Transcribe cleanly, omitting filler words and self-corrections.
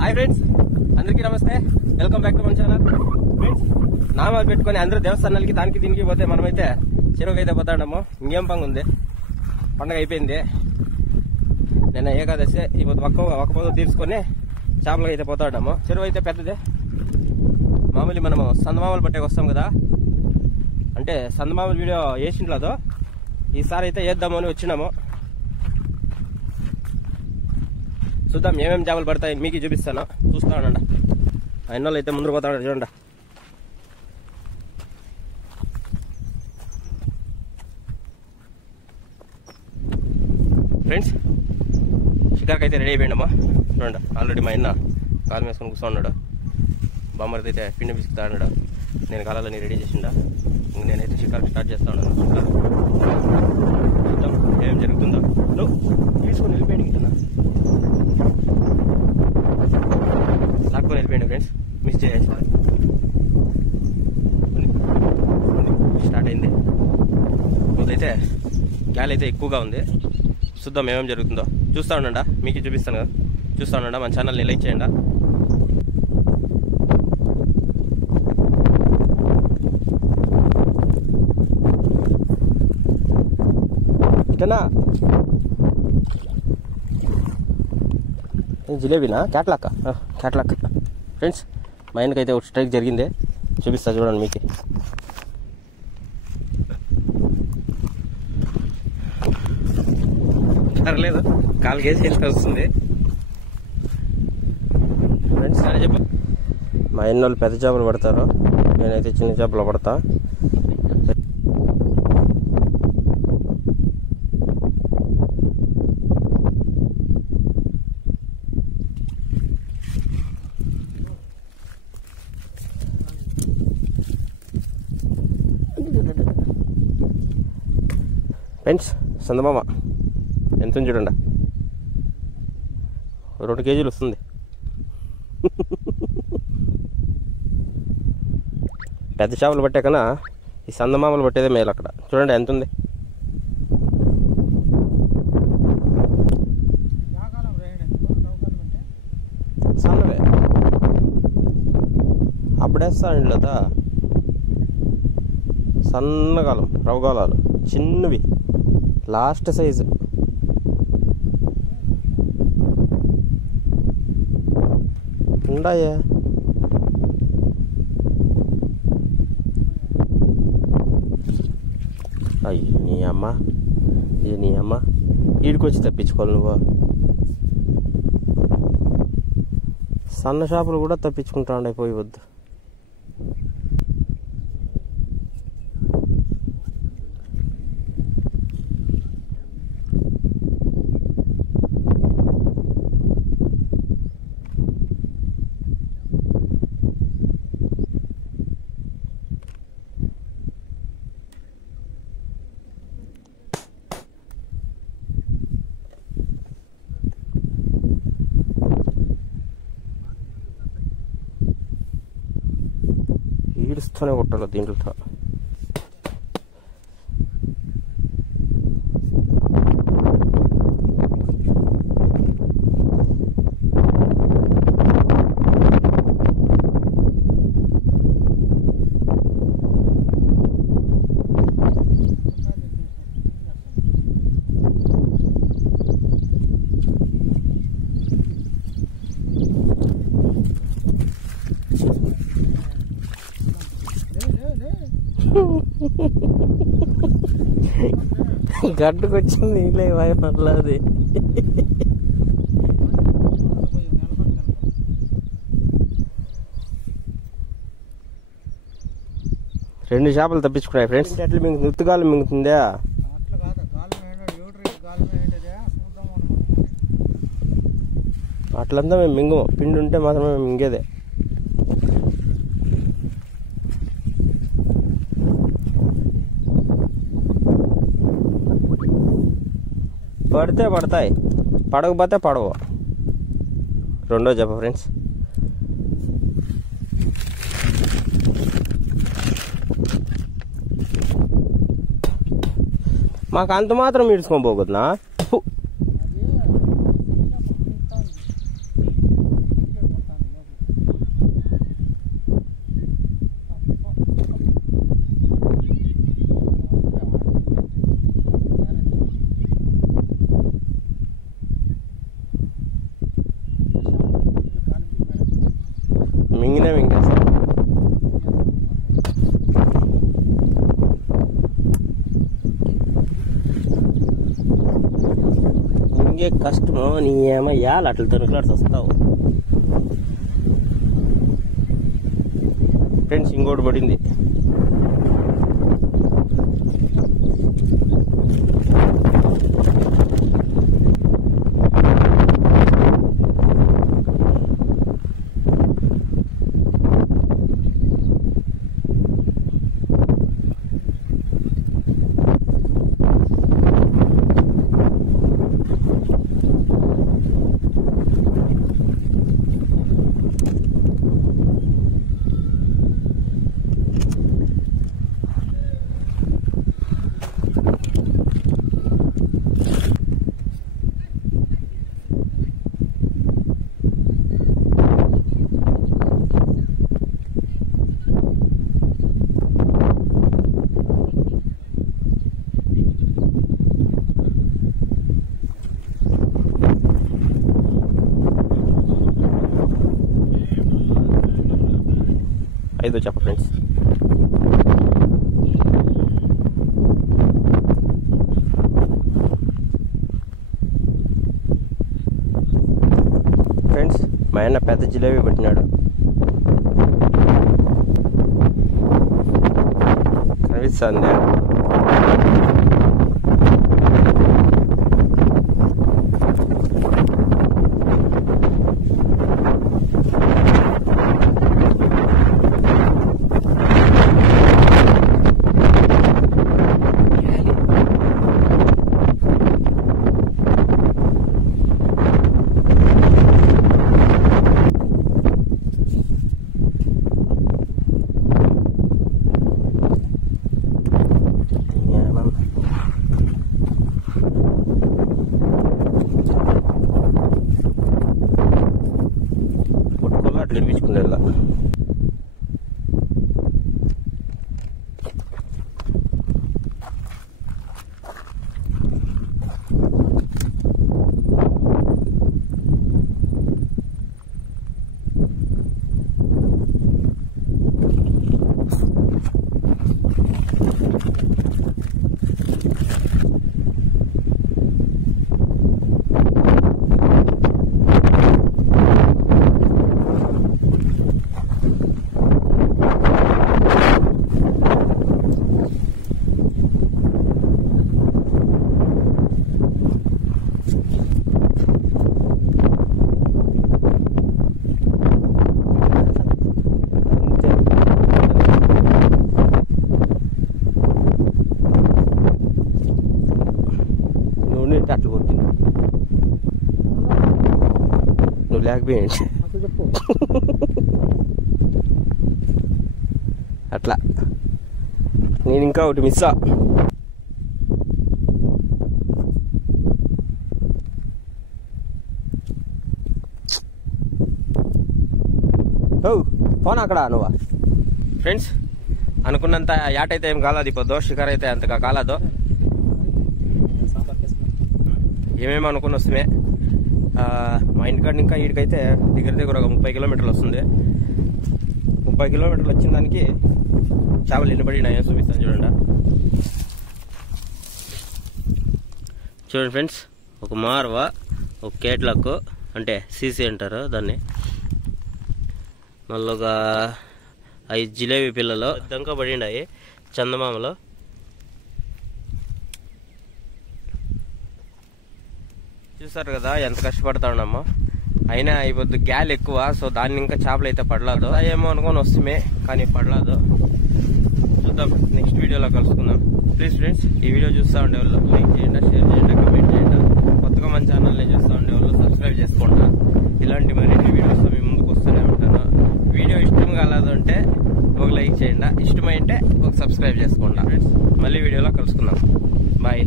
Hi friends, అందరికీ నమస్తే. Welcome back to మన ఛానల్. ఫ్రెండ్స్, నామాలు పెట్టుకుని అందరూ దేవస్థానాలకి దానికి దీనికి పోతే మనమైతే చెరువుకి అయితే పోతాడము. ఇంకేం పంగు ఉంది, పండగ అయిపోయింది. నిన్న ఏకాదశి, ఇప్పుడు ఒక పొద్దు తీసుకొని చేపలకి అయితే పోతాడము. చెరువు అయితే పెద్దదే. మామూలు మనము సందమామలు పట్టేకి వస్తాం కదా, అంటే సందమామలు వీడియో వేసింట్లేదో ఈసారి అయితే వేద్దామని వచ్చినాము. చూద్దాం ఏమేమి చేపలు పడతాయి మీకు చూపిస్తాను. చూస్తా ఉండండి. ఆయన అయితే ముందు పోతా ఉంటాడు చూడండి. ఫ్రెండ్స్, షికార్కి అయితే రెడీ అయిపోయాడమ్మా. చూడండి, ఆల్రెడీ మా అన్న కాలు వేసుకొని కూర్చో ఉన్నాడు. బామ్మర్ది అయితే పిండి పిసుకుతా ఉన్నాడు. నేను కాలాలని రెడీ చేసిండా. నేనైతే షికార్కి స్టార్ట్ చేస్తా ఉన్నాను. చూద్దాం ఏం జరుగుతుందో. నువ్వు తీసుకొని వెళ్ళిపోయాడు గిట్టనా, లాక్కొని వెళ్ళిపోయాడు. ఫ్రెండ్స్, మిస్ చేయాలి. స్టార్ట్ అయింది. ఇప్పుడైతే గాలి అయితే ఎక్కువగా ఉంది. చూద్దాం ఏమేమి జరుగుతుందో. చూస్తూ ఉండండి, మీకు చూపిస్తాను కదా. చూస్తూ ఉండండి, మన ఛానల్ని లైక్ చేయండి. ఇటనా జిలేబీనా? క్యాట్లాక్. క్యాట్లాక్. ఫ్రెండ్స్, మా ఆయనకైతే ఒక స్ట్రైక్ జరిగింది, చూపిస్తా చూడండి మీకు. పర్లేదు, కాలు కేజీ ఎంత వస్తుంది. ఫ్రెండ్స్, అని చెప్పు. మా ఆయన వాళ్ళు పెద్ద చేపలు పడతారు, నేనైతే చిన్న చేపలు పడతా. ఫ్రెండ్స్, సందమామ ఎంత చూడండి, 2 కేజీలు వస్తుంది. పెద్ద చేపలు పట్టే కన్నా ఈ సందమామలు పట్టేదే మేలు. అక్కడ చూడండి ఎంత ఉంది. సన్నవే అప్పుడేస్తా ఇంట్లోదా, సన్నగాలం రవగాలాలు చిన్నవి, లాస్ట్ సైజు. ఉన్నాయా? అయ్యి నీ అమ్మ, ఇది నీ అమ్మ. ఈడికొచ్చి తప్పించుకోవాలి నువ్వు. సన్న చేపలు కూడా తప్పించుకుంటా ఉండే, పోయి వద్దు. ఈడుస్తూనే కొట్టాలి దీంట్లో. గడ్డుకొచ్చింది నీళ్ళే వాయి మళ్ళీ. 2 చేపలు తప్పించుకున్నాయి. ఫ్రెండ్స్, అట్లా మీకు నుత్తుగాలు మింగుతుందా? అట్లంతా మేము మింగము, పిండి ఉంటే మాత్రమే మేము మింగేదే. పడితే పడతాయి, పడకపోతే పడవు. రెండో చెప్ప. ఫ్రెండ్స్, మాకు అంత మాత్రం ఈడ్చుకొని పోకూడదునా? కష్టమో నీ ఏమో యాలు అట్లా తొనుకులాడుతూ వస్తావు. ఫ్రెండ్స్ ఇంకోటి పడింది. ఐదో చెప్ప ఫ్రెండ్స్. ఫ్రెండ్స్ మా ఆయన పెద్ద జిలేబీ పెట్టినాడు. కనిపిస్తుంది. నిర్మించుకునేలా అట్లు కొట్టింది. నువ్వు లేకపోయింది అట్లా. నేను ఇంకా ఒకటి మిస్. పోనా అక్కడ నువ్వు. ఫ్రెండ్స్ అనుకున్నంత యాటైతే ఏం కాలేదు. ఇప్పుడు షికార్ అయితే అంతగా కాలేదు. ఏమేమి అనుకుని వస్తే మా ఇంటికాడ ఇంకా వీడికైతే దగ్గర ఒక 30 కిలోమీటర్లు వస్తుంది. 30 కిలోమీటర్లు వచ్చిన దానికి చేపలు ఎన్ని పడినాయో చూపిస్తాను చూడండి. చూడండి ఫ్రెండ్స్, ఒక మార్వ, ఒక కేట్లకు అంటే సీసీ అంటారు దాన్ని, మళ్ళీ ఒక 5 జిలేబీ పిల్లలు దంక పడినాయి చందమామలో. చూసారు కదా ఎంత కష్టపడతా ఉన్నామో. అయినా ఇప్పుడు గ్యాల్ ఎక్కువ, సో దాన్ని ఇంకా చేపలు అయితే పడలేదు. ఏమో అనుకొని వస్తే కానీ పడలేదు. చూద్దాం, నెక్స్ట్ వీడియోలో కలుసుకుందాం. ప్లీజ్ ఫ్రెండ్స్ ఈ వీడియో చూస్తూ ఉండేవాళ్ళు లైక్ చేయండి, షేర్ చేయండి, కమెంట్ చేయండి. కొత్తగా మన ఛానల్ని చూస్తూ ఉండేవాళ్ళు సబ్స్క్రైబ్ చేసుకోండి. ఇలాంటి మరిన్ని వీడియోస్ మీ ముందుకు వస్తూనే ఉంటాను. వీడియో ఇష్టం కాలేదంటే ఒక లైక్ చేయండి, ఇష్టమైంటే ఒక సబ్స్క్రైబ్ చేసుకోండి. ఫ్రెండ్స్ మళ్ళీ వీడియోలో కలుసుకుందాం. బాయ్.